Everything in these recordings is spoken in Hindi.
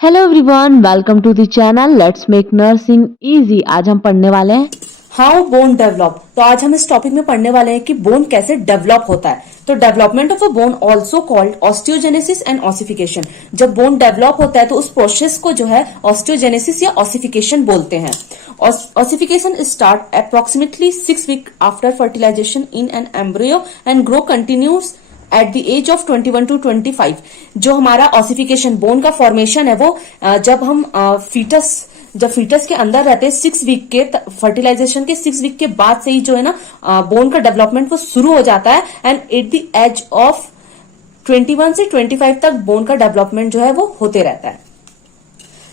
Hello everyone, welcome to the channel let's make nursing easy. आज हम पढ़ने वाले हैं हाउ बोन डेवलप। तो आज हम इस टॉपिक में पढ़ने वाले हैं कि बोन कैसे डेवलप होता है। तो development of a bone also called osteogenesis and ossification. जब बोन डेवलप होता है तो उस प्रोसेस को जो है ऑस्टियोजेनेसिस या ऑसिफिकेशन बोलते हैं। Ossification start approximately 6 week after fertilization in an embryo and grow continues at the age of 21 to 25। जो हमारा ऑसिफिकेशन बोन का फॉर्मेशन है वो जब हम फीटस के अंदर रहते हैं 6 वीक के फर्टिलाइजेशन के 6 वीक के बाद से ही जो है ना बोन का डेवलपमेंट वो शुरू हो जाता है and at the age of 21 से 25 तक बोन का डेवलपमेंट जो है वो होते रहता है।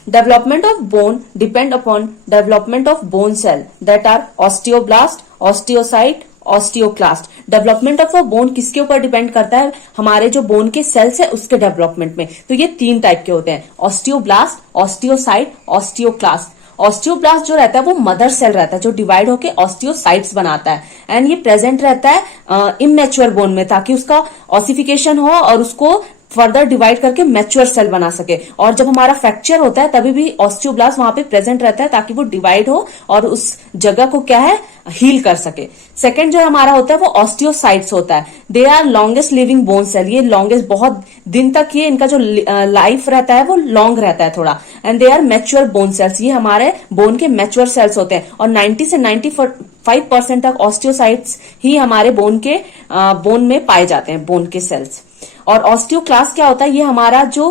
Development of bone depend upon development of bone cell that are osteoblast, osteocyte, osteoclast. Development of a bone किसके ऊपर डिपेंड करता है? हमारे जो बोन के सेल्स है उसके डेवलपमेंट में। तो ये 3 टाइप के होते हैं, ऑस्टियोब्लास्ट, ऑस्टियोसाइट, ऑस्टियोक्लास्ट। ऑस्टियोब्लास्ट जो रहता है वो मदर सेल रहता है जो डिवाइड होकर ऑस्टियोसाइट्स बनाता है एंड ये प्रेजेंट रहता है इमैच्योर बोन में ताकि उसका ऑसिफिकेशन हो और उसको फर्दर डिवाइड करके मैच्योर सेल बना सके। और जब हमारा फ्रैक्चर होता है तभी भी ऑस्टियोब्लास्ट वहां पे प्रेजेंट रहता है ताकि वो डिवाइड हो और उस जगह को क्या है हील कर सके। सेकंड जो हमारा होता है वो ऑस्टियोसाइट्स होता है। They are longest living bone cell. ये लॉन्गेस्ट बहुत दिन तक ये इनका जो लाइफ रहता है वो लॉन्ग रहता है थोड़ा। And they are mature bone cells. ये हमारे बोन के मैच्योर सेल्स होते हैं और 90 से 95% तक ऑस्टियोसाइट्स ही हमारे बोन में पाए जाते हैं, बोन के सेल्स। और ऑस्टियोक्लास्ट क्या होता है? ये हमारा जो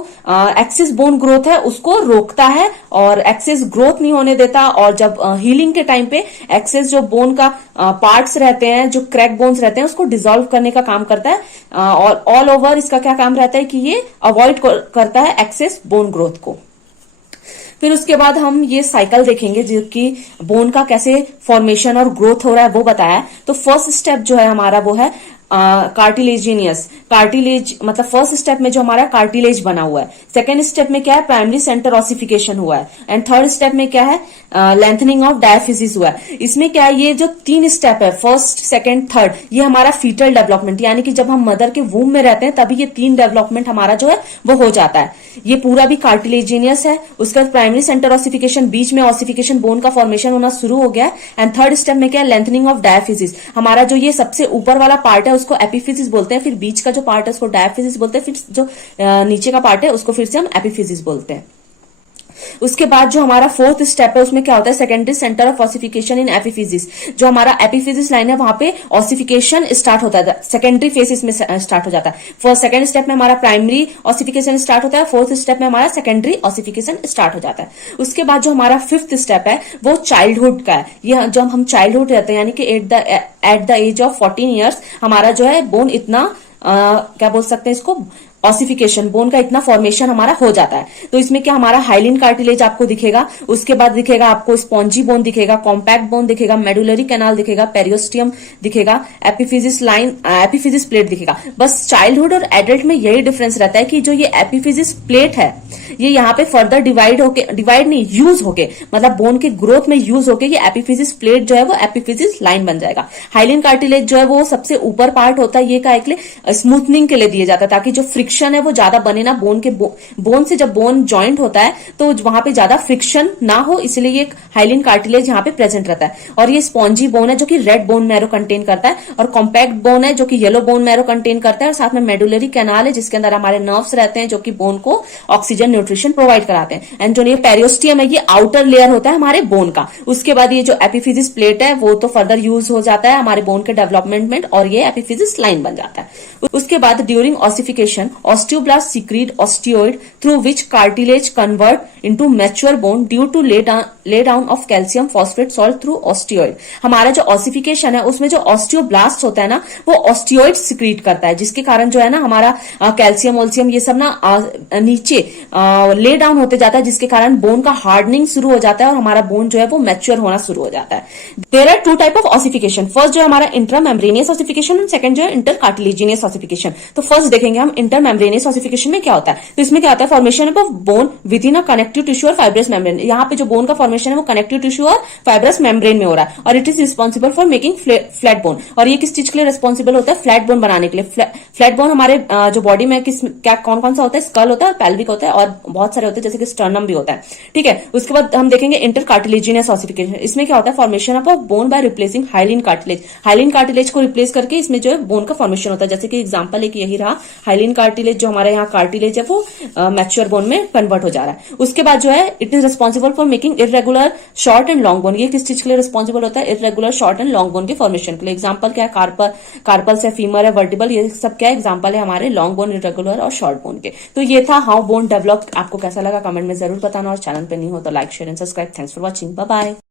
एक्सेस बोन ग्रोथ है उसको रोकता है और एक्सेस ग्रोथ नहीं होने देता। और जब हीलिंग के टाइम पे एक्सेस जो बोन का पार्ट्स रहते हैं, जो क्रैक बोन्स रहते हैं, उसको डिसॉल्व करने का काम करता है। और ऑल ओवर इसका क्या काम रहता है कि ये अवॉइड करता है एक्सेस बोन ग्रोथ को। फिर उसके बाद हम ये साइकिल देखेंगे जो कि बोन का कैसे फॉर्मेशन और ग्रोथ हो रहा है वो बताया। तो फर्स्ट स्टेप जो है हमारा वो है कार्टिलेजिनियस। कार्टिलेज मतलब फर्स्ट स्टेप में जो हमारा कार्टिलेज बना हुआ है। सेकेंड स्टेप में क्या है? प्राइमरी सेंटर ऑसिफिकेशन हुआ है। एंड थर्ड स्टेप में क्या है? लेंथनिंग ऑफ डायफिजिस हुआ है। इसमें क्या है? ये जो 3 स्टेप है, फर्स्ट, सेकेंड, थर्ड, ये हमारा फीटल डेवलपमेंट यानी कि जब हम मदर के वूम में रहते हैं तभी ये 3 डेवलपमेंट हमारा जो है वो हो जाता है। ये पूरा भी कार्टिलेजिनियस है। उसका प्राइमरी सेंटर ऑसिफिकेशन, बीच में ऑसिफिकेशन बोन का फॉर्मेशन होना शुरू हो गया है। एंड थर्ड स्टेप में क्या है? Lengthening of diaphysis. हमारा जो ये सबसे ऊपर वाला पार्ट है उसको एपिफिजिस बोलते हैं, फिर बीच का जो पार्ट है उसको डायफिजिस बोलते हैं, फिर जो नीचे का पार्ट है उसको फिर से हम एपिफिजिस बोलते हैं। उसके बाद जो हमारा फोर्थ स्टेप है उसमें क्या होता है? सेकेंडरी सेंटर ऑफ ऑसिफिकेशन इन एपिफिजिस। जो हमारा एपिफिजिस लाइन है वहां पे ऑसिफिकेशन स्टार्ट होता है, सेकेंडरी फेसिस में स्टार्ट हो जाता है। फर्स्ट सेकेंड स्टेप में हमारा प्राइमरी ऑसिफिकेशन स्टार्ट होता है, फोर्थ स्टेप में हमारा सेकेंडरी ऑसिफिकेशन स्टार्ट हो जाता है। उसके बाद जो हमारा फिफ्थ स्टेप है वो चाइल्डहुड का है। ये जब हम चाइल्डहुड रहते हैं यानी कि at the age of 14 years हमारा जो है बोन इतना क्या बोल सकते हैं इसको, ऑसिफिकेशन, बोन का इतना फॉर्मेशन हमारा हो जाता है। तो इसमें क्या हमारा हाइलिन कार्टिलेज आपको दिखेगा, उसके बाद दिखेगा आपको स्पॉन्जी बोन दिखेगा, कॉम्पैक्ट बोन दिखेगा, मेडुलरी कैनाल दिखेगा, पेरियोस्टियम दिखेगा, एपिफिजिस लाइन, एपिफिजिस प्लेट दिखेगा। बस चाइल्डहुड और एडल्ट में यही डिफरेंस रहता है कि जो ये एपिफिजिस प्लेट है ये यहाँ पे फर्दर डिवाइड नहीं, यूज होके, मतलब बोन के ग्रोथ में यूज होके ये एपिफिजिस प्लेट जो है वो एपिफिजिस लाइन बन जाएगा। हाइलिन कार्टिलेज जो है वो सबसे ऊपर पार्ट होता है, ये का एक स्मूथनिंग के लिए दिया जाता है ताकि जो फ्रिक्शन है वो ज्यादा बने ना। बोन से जब बोन ज्वाइंट होता है तो वहां पे ज्यादा फ्रिक्शन ना हो, इसलिए ये हाइलिन कार्टिलेज यहाँ पे प्रेजेंट रहता है। और ये स्पॉन्जी बोन है जो कि रेड बोन मैरो कंटेन करता है, और कॉम्पैक्ट बोन है जो कि येलो बोन मैरो कंटेन करता है, और साथ में मेडुलरी कैनाल है जिसके अंदर हमारे नर्व्स रहते हैं जो कि बोन को ऑक्सीजन न्यूट्रिशन प्रोवाइड कराते हैं। एंड जो ये पेरियोस्टियम है ये आउटर लेयर होता है हमारे बोन का। उसके बाद ये जो एपिफिजिस प्लेट है वो तो फर्दर यूज हो जाता है हमारे बोन के डेवलपमेंट में और ये एपिफिजिस लाइन बन जाता है। उसके बाद during ossification osteoblast secrete osteoid through which cartilage convert into mature bone due to lay down of calcium phosphate salt through osteoid. हमारा जो ऑसिफिकेशन है उसमें जो ऑस्टियोब्लास्ट होता है ना वो ऑस्टियोइड सीक्रेट करता है, जिसके कारण जो है ना हमारा कैल्शियम वोल्शियम ये सब ना नीचे ले डाउन होते जाता है, जिसके कारण बोन का हार्डनिंग शुरू हो जाता है और हमारा बोन जो है वो मैच्योर होना शुरू हो जाता है। There are 2 type of ossification. First जो है हमारा इंट्रामेम्ब्रेनियस ऑसिफिकेशन, सेकंड जो है इंटरकार्टिलेजिनियस ऑसिफिकेशन। तो फर्स्ट देखेंगे हम इंटर मेम्ब्रेनियस ऑसिफिकेशन में क्या होता है? तो इसमें क्या होता है, formation of bone with in a connective tissue और फाइब्रस मेम्ब्रेन। यहाँ पे जो बोन का फॉर्मेशन है वो कनेक्टिव टिश्यू और फाइब्रस मेम्ब्रेन में हो रहा है, और it is responsible for making flat bone. और ये किस चीज के लिए रिस्पॉन्सिबल होता है? फ्लैट बोन बनाने के लिए। फ्लैट बोन हमारे जो बॉडी में किस क्या कौन कौन सा होता है? स्कल होता है, पेल्विक होता है, और बहुत सारे होते हैं जैसे कि स्टर्नम भी होता है। ठीक है, उसके बाद हम देखेंगे इंटरकार्टिलेजिनस ऑसिफिकेशन। इसमें क्या होता है? Formation of borne by replacing hyaline cartilage. Hyaline cartilage को रिप्लेस करके इसमें जो है बोन का फॉर्मेशन होता है। जैसे कि एग्जांपल एक यही रहा, हाइलिन कार्टिलेज जो हमारे यहाँ कार्टिलेज है वो मैच्योर बोन में कन्वर्ट हो जा रहा है। उसके बाद जो है it is responsible for making irregular short and long bone. ये किस चीज के लिए रिस्पॉन्सिबल होता है? Irregular short and long bone के फॉर्मेशन के लिए। एग्जाम्पल क्या है? कार्पल्स है, फीमर है, वर्टिबल, ये सब क्या एग्जाम्पल है हमारे लॉन्ग बोन, इरेगुलर और शॉर्ट बोन के। तो ये था हाउ बोन डेवलप। आपको कैसा लगा कमेंट में जरूर बताना, और चैनल पे नहीं हो तो like share and subscribe. Thanks for watching, bye bye.